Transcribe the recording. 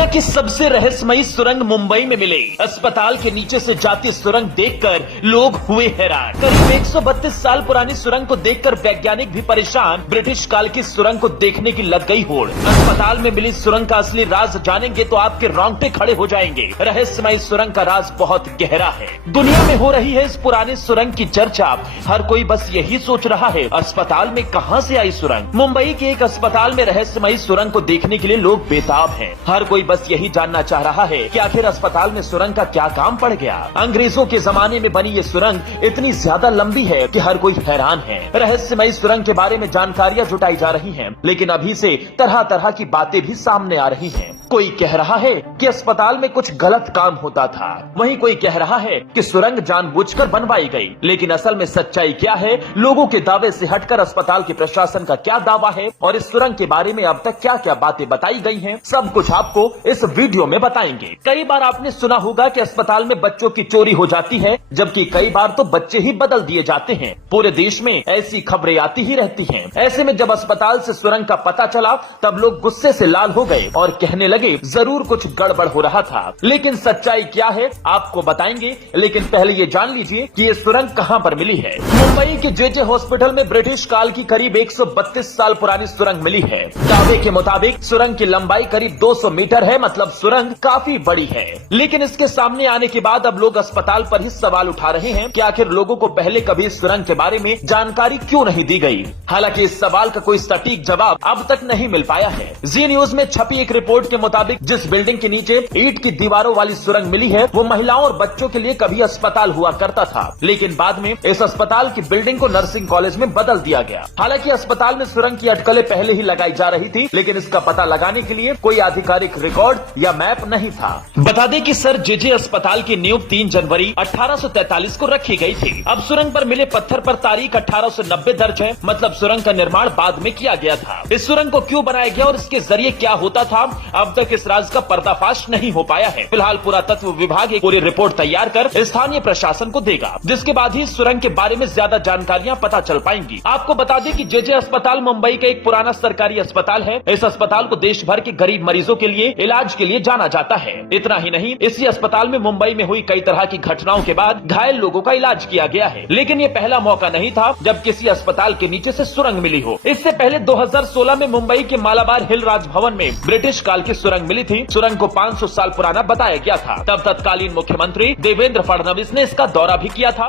दुनिया की सबसे रहस्यमयी सुरंग मुंबई में मिली। अस्पताल के नीचे से जाती सुरंग देखकर लोग हुए हैरान। करीब 132 साल पुरानी सुरंग को देखकर वैज्ञानिक भी परेशान। ब्रिटिश काल की सुरंग को देखने की लग गई होड़। अस्पताल में मिली सुरंग का असली राज जानेंगे तो आपके रोंगटे खड़े हो जाएंगे। रहस्यमयी सुरंग का राज बहुत गहरा है। दुनिया में हो रही है इस पुरानी सुरंग की चर्चा। हर कोई बस यही सोच रहा है, अस्पताल में कहां से आई सुरंग। मुंबई के एक अस्पताल में रहस्यमयी सुरंग को देखने के लिए लोग बेताब हैं। हर कोई बस यही जानना चाह रहा है कि आखिर अस्पताल में सुरंग का क्या काम पड़ गया। अंग्रेजों के जमाने में बनी ये सुरंग इतनी ज्यादा लंबी है कि हर कोई हैरान है। रहस्यमयी सुरंग के बारे में जानकारियां जुटाई जा रही हैं, लेकिन अभी से तरह तरह की बातें भी सामने आ रही हैं। कोई कह रहा है कि अस्पताल में कुछ गलत काम होता था, वहीं कोई कह रहा है कि सुरंग जानबूझकर बनवाई गई। लेकिन असल में सच्चाई क्या है, लोगों के दावे से हटकर अस्पताल के प्रशासन का क्या दावा है और इस सुरंग के बारे में अब तक क्या क्या बातें बताई गई हैं, सब कुछ आपको इस वीडियो में बताएंगे। कई बार आपने सुना होगा कि अस्पताल में बच्चों की चोरी हो जाती है, जबकि कई बार तो बच्चे ही बदल दिए जाते हैं। पूरे देश में ऐसी खबरें आती ही रहती हैं। ऐसे में जब अस्पताल से सुरंग का पता चला, तब लोग गुस्से से लाल हो गए और कहने लगे जरूर कुछ गड़बड़ हो रहा था। लेकिन सच्चाई क्या है आपको बताएंगे, लेकिन पहले ये जान लीजिए कि ये सुरंग कहां पर मिली है। मुंबई के जेजे हॉस्पिटल में ब्रिटिश काल की करीब 132 साल पुरानी सुरंग मिली है। दावे के मुताबिक सुरंग की लंबाई करीब 200 मीटर है, मतलब सुरंग काफी बड़ी है। लेकिन इसके सामने आने के बाद अब लोग अस्पताल पर ही सवाल उठा रहे हैं कि आखिर लोगों को पहले कभी इस सुरंग के बारे में जानकारी क्यों नहीं दी गई। हालांकि इस सवाल का कोई सटीक जवाब अब तक नहीं मिल पाया है। जी न्यूज में छपी एक रिपोर्ट के मुताबिक जिस बिल्डिंग के नीचे ईंट की दीवारों वाली सुरंग मिली है, वो महिलाओं और बच्चों के लिए कभी अस्पताल हुआ करता था, लेकिन बाद में इस अस्पताल की बिल्डिंग को नर्सिंग कॉलेज में बदल दिया गया। हालांकि अस्पताल में सुरंग की अटकलें पहले ही लगाई जा रही थी, लेकिन इसका पता लगाने के लिए कोई आधिकारिक रिकॉर्ड या मैप नहीं था। बता दें कि सर जेजे अस्पताल की नींव 3 जनवरी 1843 को रखी गई थी। अब सुरंग पर मिले पत्थर पर तारीख 1890 दर्ज है, मतलब सुरंग का निर्माण बाद में किया गया था। इस सुरंग को क्यों बनाया गया और इसके जरिए क्या होता था, अब तक इस राज का पर्दाफाश नहीं हो पाया है। फिलहाल पुरातत्व विभाग एक पूरी रिपोर्ट तैयार कर स्थानीय प्रशासन को देगा, जिसके बाद ही सुरंग के बारे में ज्यादा जानकारियां पता चल पाएंगी। आपको बता दें कि जेजे अस्पताल मुंबई का एक पुराना सरकारी अस्पताल है। इस अस्पताल को देश भर के गरीब मरीजों के लिए इलाज के लिए जाना जाता है। इतना ही नहीं, इसी अस्पताल में मुंबई में हुई कई तरह की घटनाओं के बाद घायल लोगों का इलाज किया गया है। लेकिन ये पहला मौका नहीं था जब किसी अस्पताल के नीचे से सुरंग मिली हो। इससे पहले 2016 में मुंबई के मालाबार हिल राजभवन में ब्रिटिश काल की सुरंग मिली थी। सुरंग को 500 साल पुराना बताया गया था। तब तत्कालीन मुख्यमंत्री देवेंद्र फडणवीस ने इसका दौरा भी किया था।